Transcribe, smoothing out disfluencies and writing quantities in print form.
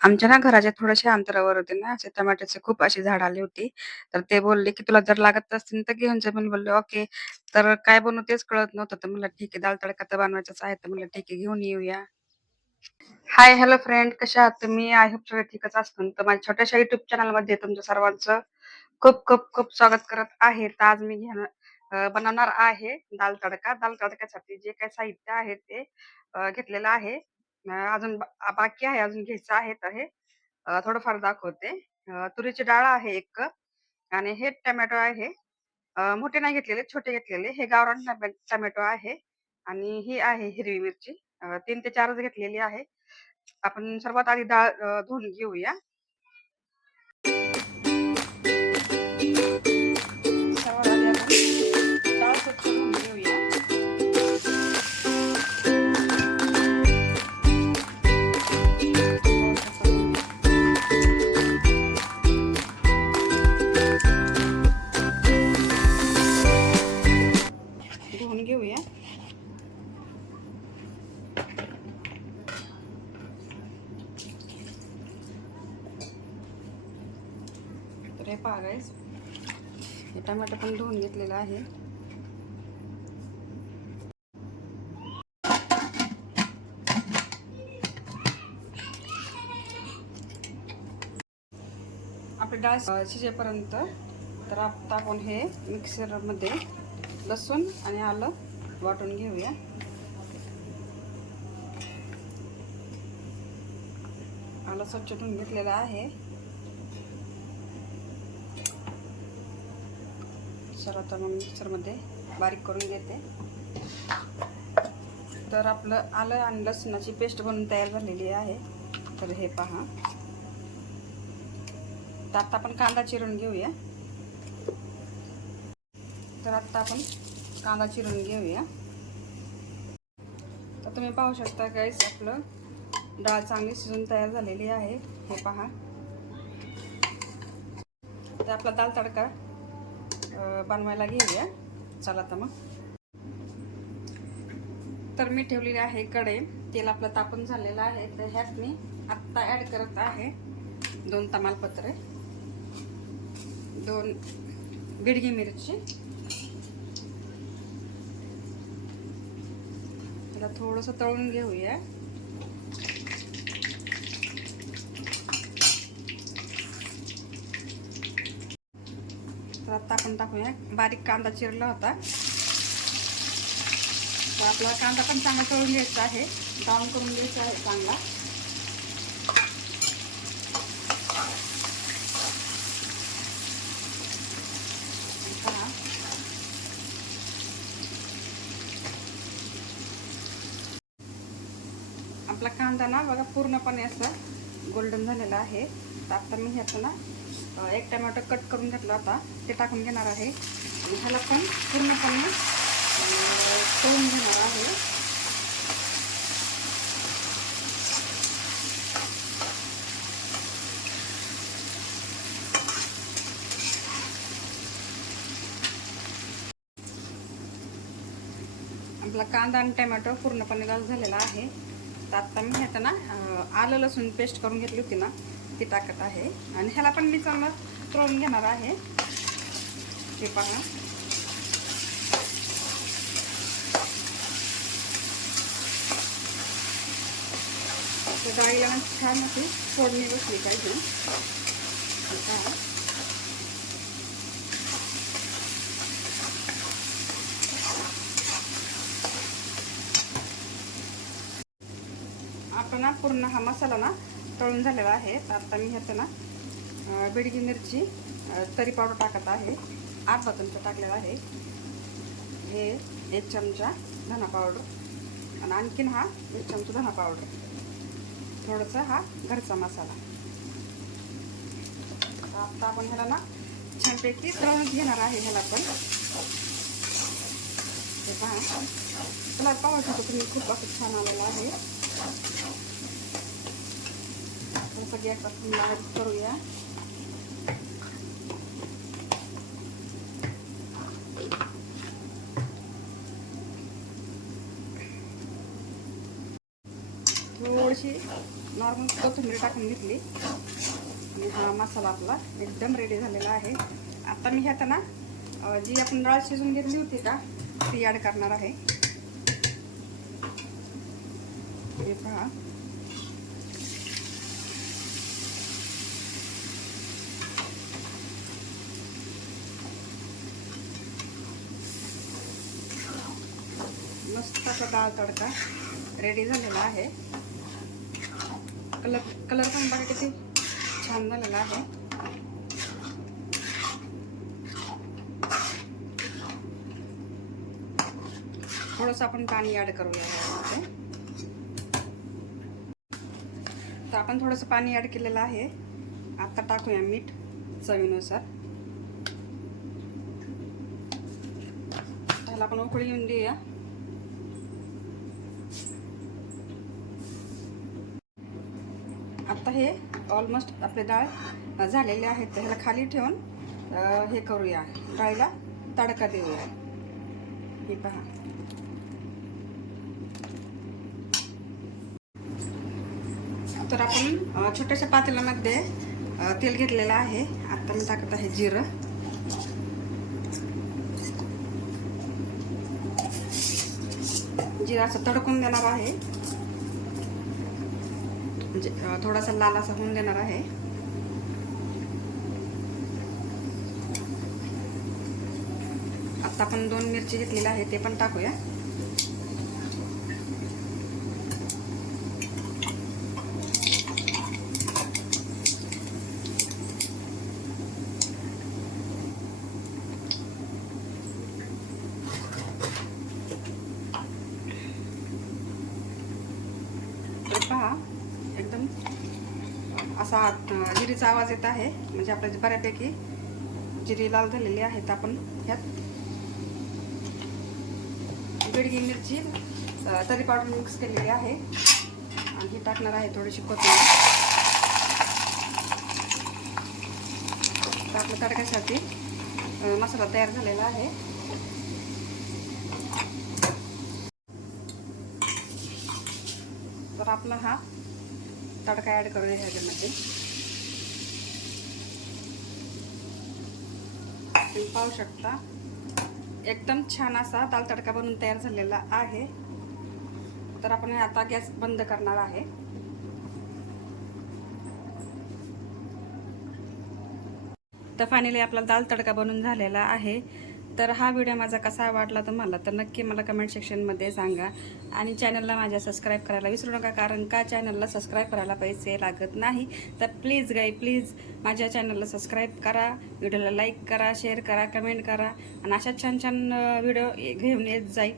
आमच्या ना घराच्या थोड्याशा अंतरावर होते ना, असे टमाट्याचे खूप अशी झाडं आली होती. तर ते बोलले, की "तुला जर लागत असतील तर घेऊन जा." मी बोलले, "ओके." तर काय बनवू तेच कळत नव्हतं. तर म्हणलं, "ठीक आहे, दाल तडका तर बनवायचाच आहे." तर म्हणलं, "ठीक आहे, घेऊन येऊया." हाय, हॅलो फ्रेंड, कशा आहात तुम्ही? आय होप सगळे ठीकच असतील. तर माझ्या छोट्याशा YouTube चॅनलमध्ये तुमच्या सर्वांचं खूप खूप खूप स्वागत करत आहे. तर आज मी बनवणार आहे दाल तडका. दाल तडक्यासाठी जे काही साहित्य आहे ते घेतलेलं आहे. अजून बाकी आहे, अजून घ्यायचं आहे. तर हे थोडंफार दाखवते. तुरीची डाळ आहे 1 कप आणि हे टोमॅटो आहे. मोठे नाही घेतलेले, छोटे घेतलेले. हे गावरान टोमॅटो आहे आणि ही आहे हिरवी मिरची. 3 ते 4च घेतलेली आहे. आपण सर्वात आधी डाळ धुवून घेऊया. सर्वात आधी आपण डाळ स्वच्छ धुवून घेऊया. धुवून घेऊया. तर हे पहा गाईस, हे टोमॅटो पण धुवून घेतलेलं आहे. आपली डाळ शिजेपर्यंत तर आता आपण हे मिक्सरमध्ये लसूण आणि आलं वाटून घेऊया. आलं स्वच्छ धुवून घेतलेलं आहे. तर आता मग मिक्सरमध्ये बारीक करून घेते. तर आपलं आलं आणि लसणाची पेस्ट बनवून तयार झालेली आहे. तर हे पहा. तर आता आपण कांदा चिरून घेऊया. तर आता आपण कांदा चिरून घेऊया. तर तुम्ही पाहू शकता गाईस, आपलं डाळ चांगली शिजून तयार झालेली आहे. हे पहा. तर आपला दाल तडका बनवायला घेऊया. चला तर मग. तर मी ठेवलेली आहे कढई. तेल आपलं तापून झालेलं आहे. तर ह्यात मी आत्ता ॲड करत आहे 2 तमालपत्रे, 2 बिडगी मिरची. त्याला थोडंसं तळून घेऊया. तर आता आपण टाकूया बारीक कांदा चिरला होता. तर आपला कांदा पण चांगला तळून घ्यायचा आहे, ब्राऊन करून घ्यायचा आहे चांगला. आपला कांदा ना बघा पूर्णपणे असं गोल्डन झालेला आहे. तर आता मी ह्याचं ना 1 टोमॅटो कट करून घेतला होता ते टाकून घेणार आहे आणि ह्याला पण पूर्णपणे तळून घेणार आहे. आपला कांदा आणि टोमॅटो पूर्णपणे लाल झालेला आहे. तर आता मी ह्याचं ना आलं लसूण पेस्ट करून घेतली होती ना ती टाकत आहे आणि ह्याला पण मी चांगलं तळून घेणार आहे. हे पहा. डाळीला छान अशी फोडणी बसली पाहिजे. आपण ना पूर्ण हा मसाला ना तळून झालेला आहे. तर आता मी ह्याचं ना बिडगी मिरची तरी पावडर टाकत आहे. अर्धा चमचा टाकलेला आहे. हे 1 चमचा धना पावडर आणि आणखीन हा 1 चमचा धना पावडर, थोडंसं हा घरचा मसाला. आता आपण ह्याला ना छानपैकी तळून घेणार आहे. ह्याला पण हे पहा, कलर पाहू शकतो तुम्ही, खूप असं छान आलेलं आहे. थोडंसं गॅस आपण बारीक करूया. थोडीशी नॉर्मल कोथिंबीर टाकून घेतली आणि हा मसाला आपला एकदम रेडी झालेला आहे. आता मी ह्यात ना जी आपण डाळ शिजून घेतली होती का ती ॲड करणार आहे. हे पहा, मस्त असा डाळ तडका रेडी झालेला आहे. कलर पण बघा किती छान झालेला आहे. थोडंसं आपण पाणी ॲड करूया यामध्ये. तर आपण थोडंसं पाणी ॲड केलेलं आहे. आता टाकूया मीठ चवीनुसार. त्याला आपण उकळी येऊन देऊया. आता हे ऑलमोस्ट आपले डाळ झालेले आहेत. तर ह्याला खाली ठेवून हे करूया, डाळीला तडका देऊया. हे पहा, तर आपण छोट्याशा पातेल्यामध्ये तेल घेतलेलं आहे. आता मी टाकत आहे जिरं. जिरं असं तडकून देणार आहे, म्हणजे थोडासा लाल असा होऊन देणार आहे. आता आपण 2 मिरची घेतलेली आहे ते पण टाकूया. पहा, एकदम असा जिरीचा आवाज येत आहे, म्हणजे आपल्या बऱ्यापैकी जिरी लाल झालेली आहे. तर आपण ह्यात बेडगी मिरची तरी पावडर मिक्स केलेली आहे आणि हे टाकणार आहे थोडीशी कोथिंबीर. तर आपल्या तडक्यासाठी मसाला तयार झालेला आहे. तर आपला हा तडका ॲड करूया ह्याच्यामध्ये. तुम्ही पाहू शकता एकदम छान असा दाल तडका बनवून तयार झालेला आहे. तर आपण आता गॅस बंद करणार आहे. तर फायनली आपला दाल तडका बनवून झालेला आहे. तर हा व्हिडिओ माझा कसा वाटला तुम्हाला तर नक्की मला कमेंट सेक्शनमध्ये सांगा. आणि चॅनलला माझ्या सबस्क्राईब करायला विसरू नका, कारण का चॅनलला सबस्क्राईब करायला पैसे लागत नाही. तर प्लीज प्लीज माझ्या चॅनलला सबस्क्राईब करा, व्हिडिओला लाईक करा, शेअर करा, कमेंट करा आणि अशा छान छान व्हिडिओ घेऊन येत जाईल.